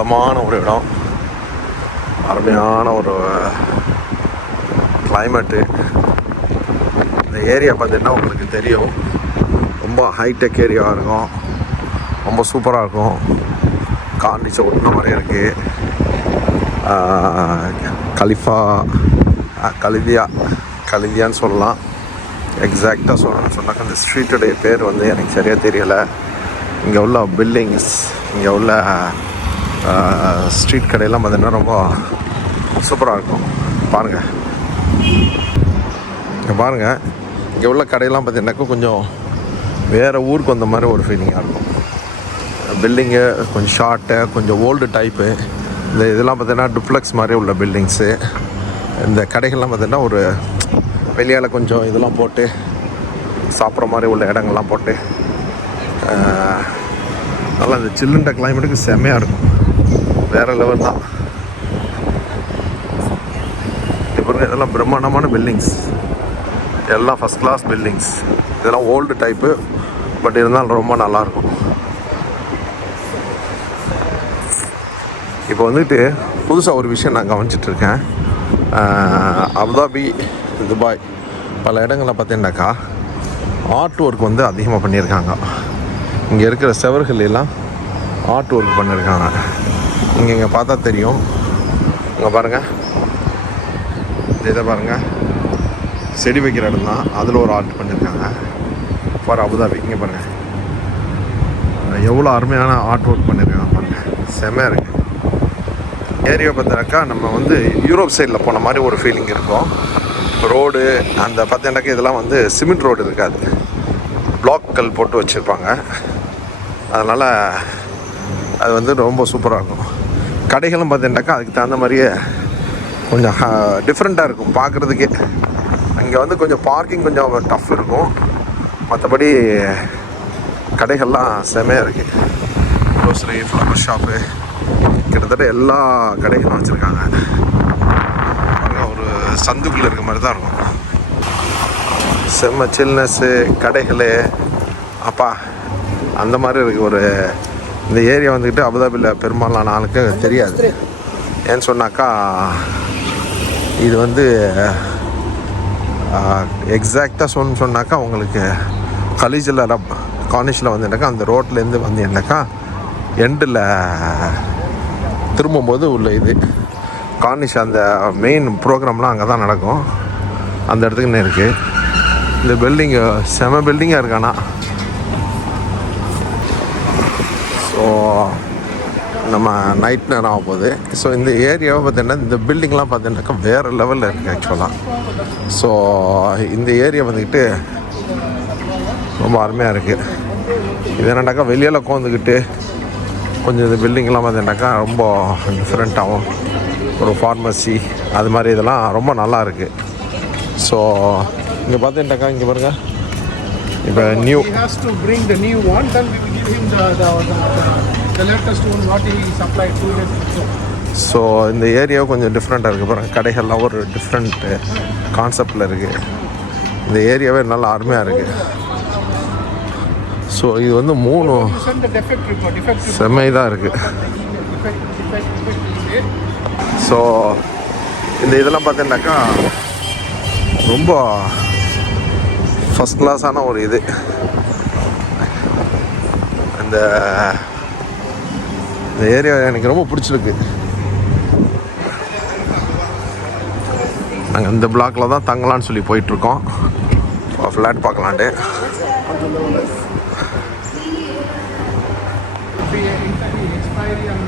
அற்புதமான ஒரு இடம், அருமையான ஒரு கிளைமேட்டு. இந்த ஏரியா பார்த்தீங்கன்னா உங்களுக்கு தெரியும், ரொம்ப ஹைடெக் ஏரியாவாக இருக்கும், ரொம்ப சூப்பராக இருக்கும். கார்னிச்சை ஒட்டின மாதிரி இருக்குது. கலிதியான்னு சொல்லலாம். எக்ஸாக்டாக சொல்லணும்னு சொன்னாக்க அந்த ஸ்ட்ரீட்டுடைய பேர் வந்து எனக்கு சரியாக தெரியலை. இங்கே உள்ள பில்டிங்ஸ், இங்கே உள்ள ஸ்ட்ரீட் கடையெல்லாம் பார்த்திங்கன்னா ரொம்ப சூப்பராக இருக்கும். பாருங்கள், இங்கே பாருங்கள், இங்கே உள்ள கடையெல்லாம் பார்த்திங்கனாக்கா கொஞ்சம் வேறு ஊருக்கு வந்த மாதிரி ஒரு ஃபீலிங்காக இருக்கும். பில்டிங்கு கொஞ்சம் ஷார்ட்டு, கொஞ்சம் ஓல்டு டைப்பு. இதெல்லாம் பார்த்திங்கன்னா டுப்ளெக்ஸ் மாதிரி உள்ள பில்டிங்ஸு. இந்த கடைகள்லாம் பார்த்திங்கன்னா ஒரு வெளியால் கொஞ்சம் இதெல்லாம் போட்டு சாப்பிட்ற மாதிரி உள்ள இடங்கள்லாம் போட்டு நல்லா இந்த சில்லுண்ட கிளைமேட்டுக்கு செம்மையாக இருக்கும். வேறு லெவல் தான். இப்போ இதெல்லாம் பிரம்மாண்டமான பில்டிங்ஸ், எல்லாம் ஃபஸ்ட் கிளாஸ் பில்டிங்ஸ். இதெல்லாம் ஓல்டு டைப்பு, பட் இருந்தாலும் ரொம்ப நல்லாயிருக்கும். இப்போ வந்துட்டு புதுசாக ஒரு விஷயம் நான் கவனிச்சிட்ருக்கேன். அபுதாபி, துபாய் பல இடங்களில் பார்த்தீங்கன்னாக்கா ஆர்ட் ஒர்க் வந்து அதிகமாக பண்ணியிருக்காங்க. இங்கே இருக்கிற செவர்கள் எல்லாம் ஆர்ட் ஒர்க் பண்ணியிருக்காங்க. இங்கே பார்த்தா தெரியும். இங்கே பாருங்கள், இதை பாருங்கள், செடி வைக்கிற இடம் தான், அதில் ஒரு ஆர்ட் பண்ணியிருக்காங்க ஃபார் அபுதாபி. இங்கே பாருங்கள் எவ்வளோ அருமையான ஆர்ட் ஒர்க் பண்ணியிருக்காங்க பாருங்கள், செம்மையாக இருக்குது. ஏரியா பார்த்தாக்கா நம்ம வந்து யூரோப் சைடில் போன மாதிரி ஒரு ஃபீலிங் இருக்கும். ரோடு அந்த பார்த்தீங்கன்னாக்கா இதெல்லாம் வந்து சிமெண்ட் ரோடு இருக்காது, பிளாக்கள் போட்டு வச்சுருப்பாங்க. அதனால் அது வந்து ரொம்ப சூப்பராக இருக்கும். கடைகளும் பார்த்தீங்கன்னாக்கா அதுக்கு தகுந்த மாதிரியே கொஞ்சம் டிஃப்ரெண்ட்டாக இருக்கும் பார்க்குறதுக்கே. அங்கே வந்து கொஞ்சம் பார்க்கிங் கொஞ்சம் டஃப் இருக்கும், மற்றபடி கடைகள்லாம் செமையாக இருக்குது. க்ரோசரி, ஃப்ளவர் ஷாப்பு, கிட்டத்தட்ட எல்லா கடைகளும் வச்சுருக்காங்க. ஒரு சந்துக்குள்ளே இருக்க மாதிரி தான் இருக்கும். செம்ம சில்னஸ்ஸு, கடைகள் அப்பா அந்த மாதிரி இருக்குது. ஒரு இந்த ஏரியா வந்துக்கிட்டு அபுதாபியில் பெரும்பாலான ஆளுக்கு தெரியாது. ஏன்னு சொன்னாக்கா இது வந்து எக்ஸாக்டாக சொன்னாக்கா உங்களுக்கு கலீஜில் கார்னிஷில் வந்துட்டாக்கா அந்த ரோட்லேருந்து வந்து என்னக்கா எண்டில் திரும்பும்போது உள்ள இது கார்னிஷ், அந்த மெயின் ப்ரோக்ராம்லாம் அங்கே தான் நடக்கும். அந்த இடத்துக்குன்னு இருக்குது. இந்த பில்டிங்கு செம பில்டிங்காக இருக்கானா. ஸோ நம்ம நைட் நேரம் ஆக போகுது. ஸோ இந்த ஏரியாவை பார்த்தீங்கன்னா இந்த பில்டிங்லாம் பார்த்தீங்கன்னாக்கா வேறு லெவலில் இருக்குது ஆக்சுவலாக. ஸோ இந்த ஏரியா வந்துக்கிட்டு ரொம்ப அருமையாக இருக்குது. இது என்னன்னாக்கா வெளியில் உட்காந்துக்கிட்டு கொஞ்சம் இந்த பில்டிங்லாம் பார்த்தீங்கன்னாக்கா ரொம்ப டிஃப்ரெண்ட்டாகவும் ஒரு ஃபார்மசி அது மாதிரி இதெல்லாம் ரொம்ப நல்லா இருக்குது. ஸோ இங்கே பார்த்தீங்கன்னாக்கா இங்கே பாருங்கள், இப்போ நியூ ஸோ இந்த ஏரியாவை கொஞ்சம் டிஃப்ரெண்ட்டாக இருக்குது பாருங்கள். கடைகள்லாம் ஒரு டிஃப்ரெண்ட் கான்செப்டில் இருக்குது. இந்த ஏரியாவே நல்லா அருமையாக இருக்குது. ஸோ இது வந்து 3 செம்மை தான் இருக்குது. ஸோ இந்த இதெல்லாம் பார்த்தீங்கன்னாக்கா ரொம்ப ஃபஸ்ட் கிளாஸான ஒரு இது. இந்த ஏரியா எனக்கு ரொம்ப பிடிச்சிருக்கு. நாங்கள் இந்த பிளாக்கில் தான் தங்கலான்னு சொல்லி போயிட்டுருக்கோம், ஃப்ளாட் பார்க்கலான்ட்டு. expiry on